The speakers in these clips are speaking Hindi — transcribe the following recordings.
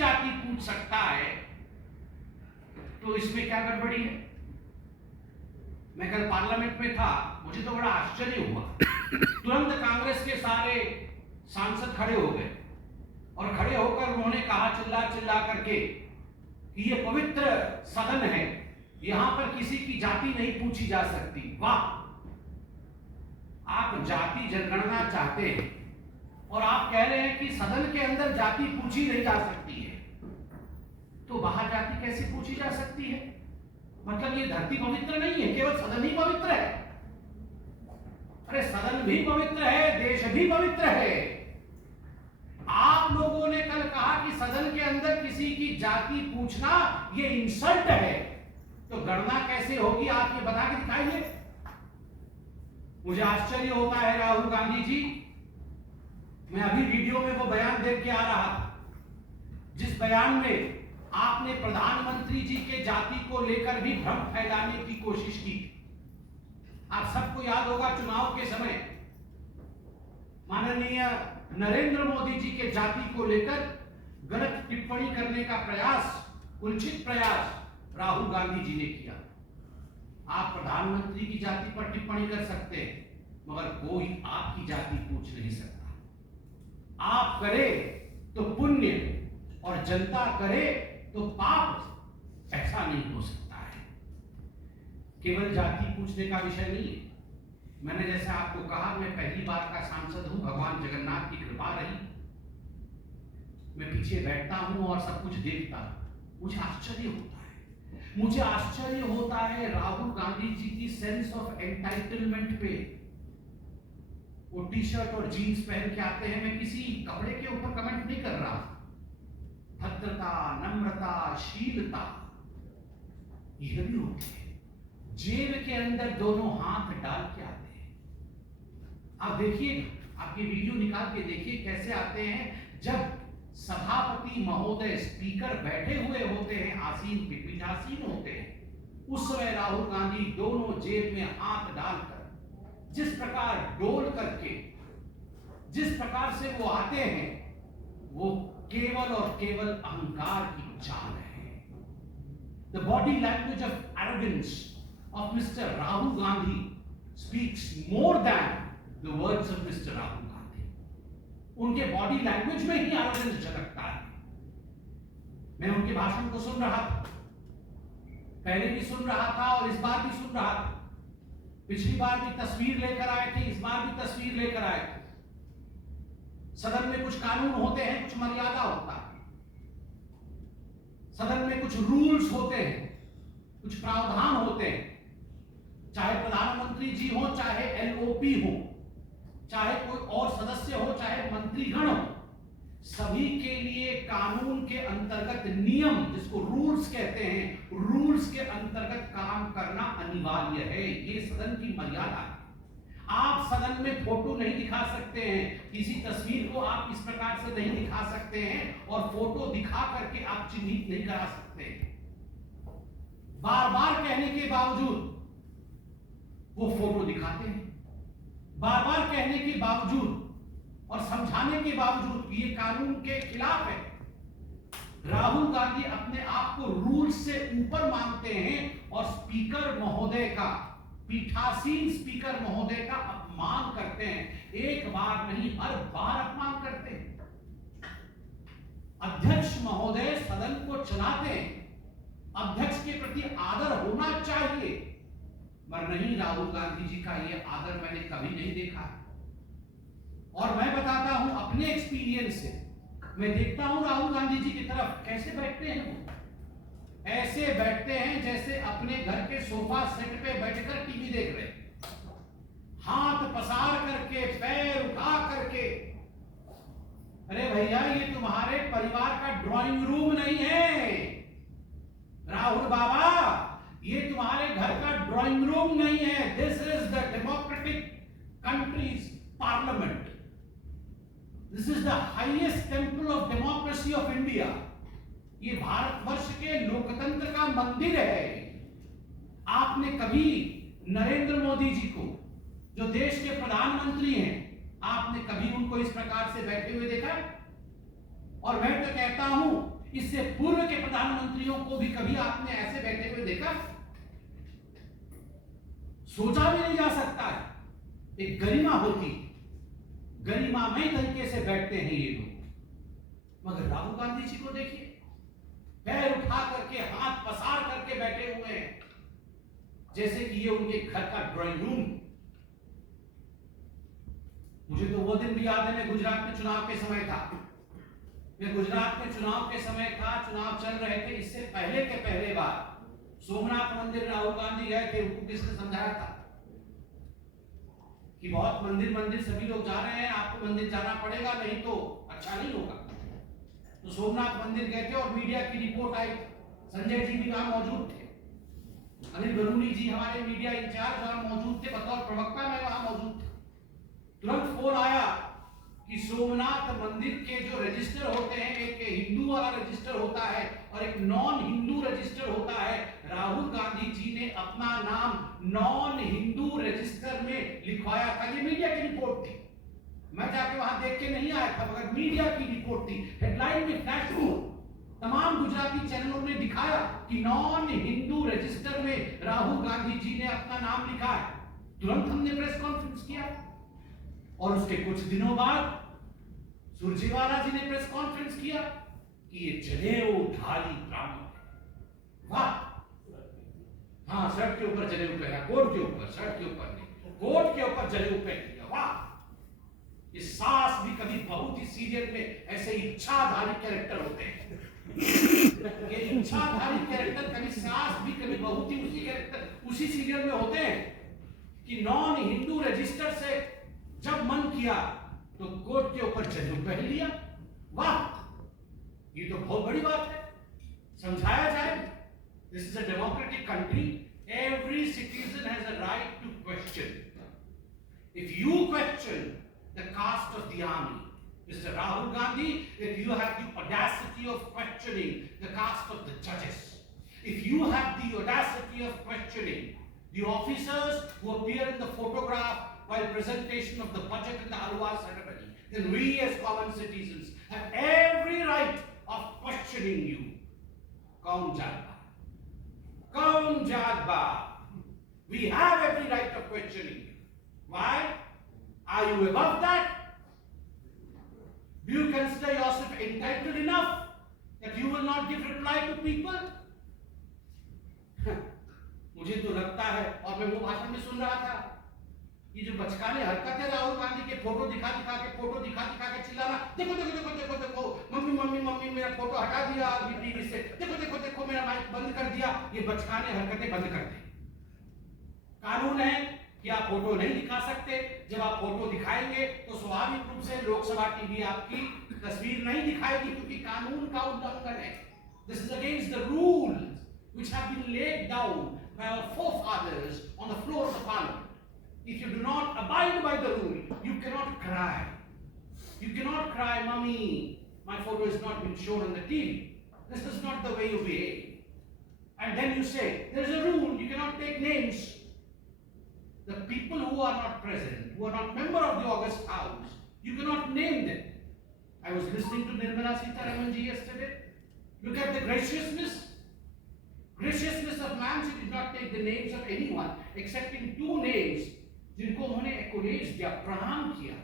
जाति पूछ सकता है, तो इसमें क्या गड़बड़ी है? मैं कल पार्लियामेंट में था, मुझे तो बड़ा आश्चर्य हुआ। तुरंत कांग्रेस के सारे सांसद खड़े हो गए और खड़े होकर उन्होंने कहा चिल्ला चिल्ला करके कि ये पवित्र सदन है, यहां पर किसी की जाति नहीं पूछी जा सकती। वाह, आप जाति जनगणना चाहते हैं और आप कह रहे हैं कि सदन के अंदर जाति पूछी नहीं जा सकती है, तो बाहर जाति कैसे पूछी जा सकती है? मतलब ये धरती पवित्र नहीं है, केवल सदन ही पवित्र है? अरे सदन भी पवित्र है, देश भी पवित्र है। आप लोगों ने कल कहा कि सदन के अंदर किसी की जाति पूछना ये इंसल्ट है, तो गणना कैसे होगी आप ये बता के दिखाइए। मुझे आश्चर्य होता है राहुल गांधी जी, मैं अभी वीडियो में वो बयान देख के आ रहा था जिस बयान में आपने प्रधानमंत्री जी के जाति को लेकर भी भ्रम फैलाने की कोशिश की। आप सबको याद होगा चुनाव के समय माननीय नरेंद्र मोदी जी के जाति को लेकर गलत टिप्पणी करने का प्रयास, उचित प्रयास राहुल गांधी जी ने किया। आप प्रधानमंत्री की जाति पर टिप्पणी कर सकते हैं, मगर कोई आपकी जाति पूछ नहीं सकता। आप करे तो पुण्य और जनता करे तो पाप, ऐसा नहीं हो सकता है। केवल जाति पूछने का विषय नहीं है। मैंने जैसे आपको कहा, मैं पहली बार का सांसद हूं, भगवान जगन्नाथ की कृपा रही। मैं पीछे बैठता हूं और सब कुछ देखता हूं, मुझे आश्चर्य होता है। मुझे आश्चर्य होता है राहुल गांधी जी की सेंस ऑफ एंटाइटलमेंट पे। वो टी शर्ट और जीन्स पहन के आते हैं, मैं किसी कपड़े के ऊपर कमेंट नहीं कर रहा। भद्रता, नम्रता, शीलता यह भी होती है। जेब के अंदर दोनों हाथ डाल के आते हैं। आप देखिए, आप ये वीडियो निकाल के देखिए कैसे आते हैं। जब सभापति महोदय, स्पीकर बैठे हुए होते हैं, आसीन पे पीठासीन होते हैं, उस समय राहुल गांधी दोनों जेब में हाथ डालकर जिस प्रकार डोल करके, जिस प्रकार से वो आते हैं, वो केवल और केवल अहंकार की चाल है। The body language of arrogance of Mr. Rahul Gandhi speaks more than the words of Mr. Rahul Gandhi. उनके बॉडी लैंग्वेज में ही एरोगेंस झलकता है। मैं उनके भाषण को सुन रहा था, पहले भी सुन रहा था और इस बार भी सुन रहा था। पिछली बार भी तस्वीर लेकर आए थे, इस बार भी तस्वीर लेकर आए थे। सदन में कुछ कानून होते हैं, कुछ मर्यादा होता है। सदन में कुछ रूल्स होते हैं, कुछ प्रावधान होते हैं। चाहे प्रधानमंत्री जी हो, चाहे एलओपी हो, चाहे कोई और सदस्य हो, चाहे मंत्रीगण हो, सभी के लिए कानून के अंतर्गत नियम, जिसको रूल्स कहते हैं, रूल्स के अंतर्गत काम करना अनिवार्य है। ये सदन की मर्यादा है। आप सदन में फोटो नहीं दिखा सकते हैं, किसी तस्वीर को आप इस प्रकार से नहीं दिखा सकते हैं और फोटो दिखा करके आप चिन्हित नहीं करा सकते। बार बार कहने के बावजूद वो फोटो दिखाते हैं, बार बार कहने के बावजूद और समझाने के बावजूद ये कानून के खिलाफ है। राहुल गांधी अपने आप को रूल से ऊपर मानते हैं और स्पीकर महोदय का, पीठासीन स्पीकर महोदय का अपमान करते हैं। एक बार नहीं, हर बार अपमान करते हैं। अध्यक्ष महोदय सदन को चलाते हैं, अध्यक्ष के प्रति आदर होना चाहिए, मगर नहीं, राहुल गांधी जी का यह आदर मैंने कभी नहीं देखा। और मैं बताता हूं अपने एक्सपीरियंस से, मैं देखता हूं राहुल गांधी जी की तरफ कैसे बैठते हैं। वो ऐसे बैठते हैं जैसे अपने घर के सोफा सेट पे बैठकर टीवी देख रहे, हाथ पसार करके, पैर उठा करके। अरे भैया, ये तुम्हारे परिवार का ड्राइंग रूम नहीं है राहुल बाबा, ये तुम्हारे घर का ड्राइंग रूम नहीं है। This is the democratic countries parliament, this is the highest temple of democracy of India. ये भारतवर्ष के लोकतंत्र का मंदिर है। आपने कभी नरेंद्र मोदी जी को, जो देश के प्रधानमंत्री हैं, आपने कभी उनको इस प्रकार से बैठे हुए देखा? और मैं तो कहता हूं इससे पूर्व के प्रधानमंत्रियों को भी कभी आपने ऐसे बैठे हुए देखा? सोचा भी नहीं जा सकता है। एक गरिमा होती, गरिमामय तरीके से बैठते हैं ये लोग। मगर राहुल गांधी जी को देखिए, पैर उठा करके, हाथ पसार करके बैठे हुए हैं, जैसे कि ये उनके घर का ड्राइंग रूम। मुझे तो वो दिन भी याद है, मैं गुजरात में चुनाव के समय था। मैं गुजरात में चुनाव के समय था, चुनाव चल रहे थे। इससे पहले के पहले बार सोमनाथ मंदिर राहुल गांधी गए थे। उनको किसने समझाया था कि बहुत मंदिर मंदिर सभी लोग जा रहे हैं, आपको मंदिर जाना पड़ेगा, नहीं तो अच्छा नहीं होगा। तो सोमनाथ मंदिर गए थे और मीडिया की रिपोर्ट आई, संजय जी भी वहां मौजूद थे, अनिल बरूनी जी हमारे मीडिया इंचार्ज वहां मौजूद थे, बतौर प्रवक्ता मैं वहां मौजूद था। तुरंत फोन आया कि सोमनाथ मंदिर के जो रजिस्टर होते हैं, एक हिंदू वाला रजिस्टर होता है और एक नॉन हिंदू रजिस्टर होता है। राहुल गांधी जी ने अपना नाम नॉन हिंदू रजिस्टर में लिखवाया था। ये मीडिया की रिपोर्ट थी, मैं जाके वहां देख के नहीं आया था, मगर मीडिया की रिपोर्ट थी। हेडलाइन में फ्लैश हुआ, तमाम गुजराती चैनलों ने दिखाया कि नॉन हिंदू रजिस्टर में राहुल गांधी जी ने अपना नाम लिखा है। तुरंत हमने प्रेस कॉन्फ्रेंस किया और उसके कुछ दिनों बाद सुरजेवाला जी ने प्रेस कॉन्फ्रेंस किया कि ये जनेऊधारी ब्राह्मण है। वाह, हाँ, शर्ट के ऊपर जनेऊ पहना, कोट के ऊपर, शर्ट के ऊपर नहीं, कोट के ऊपर जनेऊ पहन लिया। वाह, ये सास भी कभी बहुत ही सीरियल में ऐसे इच्छाधारी कैरेक्टर होते हैं। ये इच्छाधारी कैरेक्टर कभी सास भी कभी बहुत ही उसी कैरेक्टर उसी सीरियल में होते हैं कि नॉन हिंदू रजिस्टर से जब मन किया तो कोट के ऊपर जनेऊ पहन लिया। वाह, ये तो बहुत बड़ी बात है, समझाया जाए। This is a democratic country, every citizen has a right to question. If you question the caste of the army, Mr. Rahul Gandhi, if you have the audacity of questioning the caste of the judges, if you have the audacity of questioning the officers who appear in the photograph while presentation of the budget in the Halwa ceremony, then we as common citizens have every right of questioning you. Kaun Jadba? Kaun Jadba? We have every right of questioning you. Why? Are you above that? Do you consider yourself entitled enough that you will not give reply to people? मुझे तो लगता है, और मैं वो भाषण में सुन रहा था, ये जो बचकाने हरकत है राहुल गांधी के, फोटो दिखा दिखा के चिल्लाना, देखो देखो देखो देखो देखो, मम्मी मम्मी मम्मी मेरा फोटो हटा दिया अभी टीवी से, देखो देखो देखो मेरा माइक बंद कर दिया। ये बचकाने हरकतें बंद कर दे। कानून है कि आप फोटो नहीं दिखा सकते। जब आप फोटो दिखाएंगे तो स्वाभाविक रूप से लोकसभा टीवी आपकी तस्वीर नहीं दिखाएगी, क्योंकि कानून का उल्लंघन है। This is against the rules which have been laid down by our forefathers on the floor of the parliament. If you do not abide by the rule, you cannot cry. You cannot cry, "Mummy, my photo has not been shown on the TV." This is not the way you behave. And then you say, there is a rule, you cannot take names. The people who are not present, who are not member of the August House, you cannot name them. I was listening to Nirmala Sitharaman ji yesterday. Look at the graciousness of ma'am. She did not take the names of anyone, excepting 2 names, जिनको उन्होंने एक्नॉलेज किया, प्रणाम किया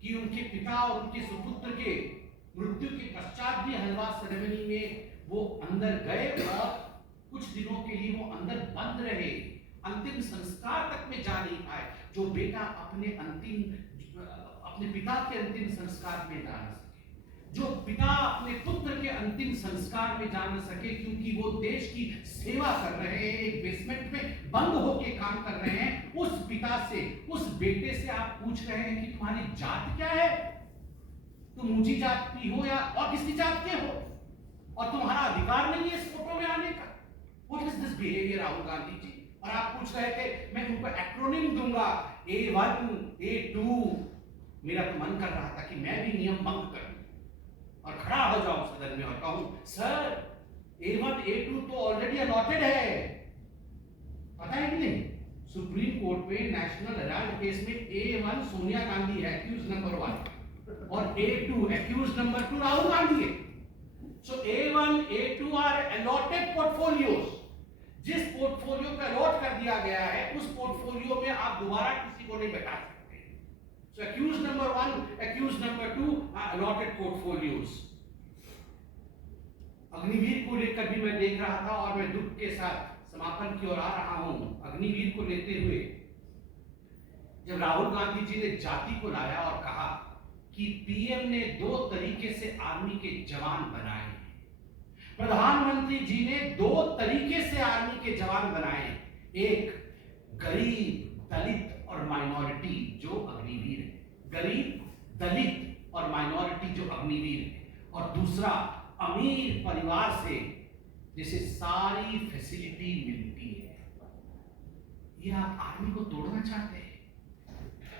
कि उनके पिता और उनके सुपुत्र के मृत्यु के पश्चात भी हलवा सेरेमनी में वो अंदर गए और कुछ दिनों के लिए वो अंदर बंद रहे, अंतिम संस्कार तक में जा नहीं पाए। जो बेटा अपने पिता के अंतिम संस्कार में जा न सके, जो पिता अपने पुत्र के अंतिम संस्कार में जा न सके, क्योंकि वो देश की सेवा कर रहे हैं, एक बेसमेंट में बंद होकर काम कर रहे हैं, उस पिता से, उस बेटे से आप पूछ रहे हैं कि तुम्हारी जात क्या है, तुम ऊंची जात की हो या और किसी जात के हो, और तुम्हारा अधिकार नहीं है इस फोटो में आने का। What is this behavior, Rahul Gandhi ji? और आप पूछ रहे थे मैं उनको एक्रोनिम दूंगा, A1, A2। मेरा तो मन कर रहा था कि मैं भी नियम भंग करूं और खड़ा हो जाऊं सदन में और कहूं, सर A1 A2 तो ऑलरेडी अलॉटेड है। पता है कि नहीं, सुप्रीम कोर्ट में नेशनल हेराल्ड केस में A1 सोनिया गांधी है, एक्यूज नंबर 1, और A2 accused number 2 Rahul Gandhi है। A1, A2 are allotted portfolios. जिस पोर्टफोलियो को अलॉट कर दिया गया है उस पोर्टफोलियो में आप दोबारा किसी को नहीं बैठा सकते। So accused number 1, accused number 2 are allotted portfolios. Agniveer को लेकर भी मैं देख रहा था और मैं दुख के साथ समापन की ओर आ रहा हूं। अग्निवीर को लेते हुए जब राहुल गांधी जी ने जाति को लाया और कहा कि पीएम ने 2 तरीके से आर्मी के जवान बनाए, प्रधानमंत्री जी ने 2 तरीके से आर्मी के जवान बनाए, एक गरीब, दलित और माइनॉरिटी जो अग्निवीर है, गरीब, दलित और माइनॉरिटी जो अग्निवीर है, और दूसरा अमीर परिवार से जिसे सारी फैसिलिटी मिलती है। ये आप आर्मी को तोड़ना चाहते हैं?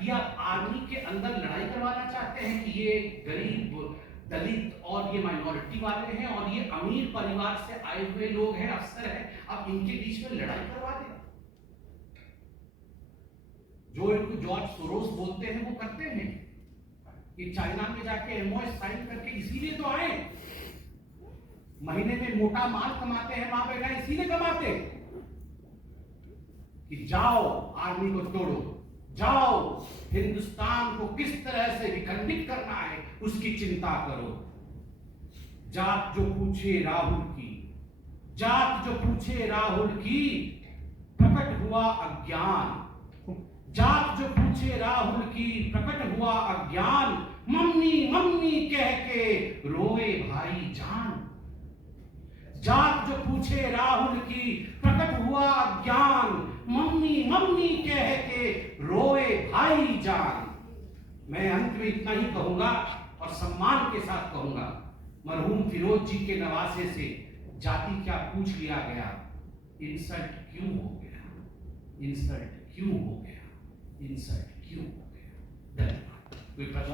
ये आप आर्मी के अंदर लड़ाई करवाना चाहते हैं कि ये गरीब, दलित और ये माइनॉरिटी वाले हैं और ये अमीर परिवार से आए हुए लोग हैं, अफसर हैं, आप इनके बीच में लड़ाई करवा दें? जो इनको जॉर्ज सोरोस बोलते हैं वो करते हैं। ये चाइना में जाके एमओएस साइन करके इसीलिए तो आए, महीने में मोटा माल कमाते हैं, वहां पे गए इसीलिए कमाते हैं कि जाओ आर्मी को तोड़ो, जाओ हिंदुस्तान को किस तरह से विखंडित करना है उसकी चिंता करो। जात जो पूछे राहुल की, जात जो पूछे राहुल की, प्रकट हुआ अज्ञान। जात जो पूछे राहुल की, प्रकट हुआ अज्ञान, मम्मी मम्मी कह के रोए भाई जान। जात जो पूछे राहुल की, प्रकट हुआ अज्ञान, मम्मी मम्मी कह के रोए भाई जान। मैं अंत में इतना ही कहूंगा और सम्मान के साथ कहूंगा, मरहूम फिरोज जी के नवासे से जाति क्या पूछ लिया गया, इंसल्ट क्यों हो गया, इंसल्ट क्यों हो गया, इंसल्ट क्यों हो गया। धन्यवाद। कोई प्रश्न?